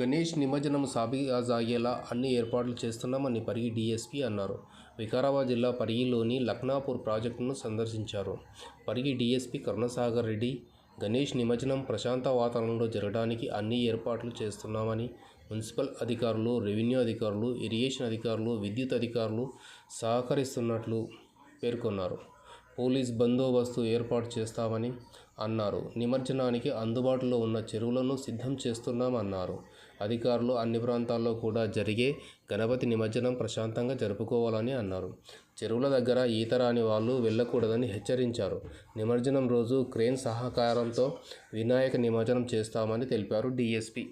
గణేష్ నిమజ్జనం సాగిలా అన్ని ఏర్పాట్లు చేస్తున్నామని పరిగి డీఎస్పీ అన్నారు. వికారాబాద్ జిల్లా పరిగిలోని లక్నాపూర్ ప్రాజెక్టును సందర్శించారు. పరిగి డీఎస్పీ కరుణసాగర్ రెడ్డి గణేష్ నిమజ్జనం ప్రశాంత వాతావరణంలో జరగడానికి అన్ని ఏర్పాట్లు చేస్తున్నామని మున్సిపల్ అధికారులు రెవెన్యూ అధికారులు ఇరిగేషన్ అధికారులు విద్యుత్ అధికారులు సహకరిస్తున్నట్లు పేర్కొన్నారు. పోలీస్ బందోబస్తు ఏర్పాటు చేస్తామని అన్నారు. నిమజ్జనానికి అందుబాటులో ఉన్న చెరువులను సిద్ధం చేస్తున్నామన్నారు. అధికారులు అన్ని ప్రాంతాల్లో కూడా జరిగే గణపతి నిమజ్జనం ప్రశాంతంగా జరుపుకోవాలని అన్నారు. చెరువుల దగ్గర ఈత రాని వాళ్ళు వెళ్ళకూడదని హెచ్చరించారు. నిమజ్జనం రోజు క్రేన్ సహకారంతో వినాయక నిమజ్జనం చేస్తామని తెలిపారు డిఎస్పి.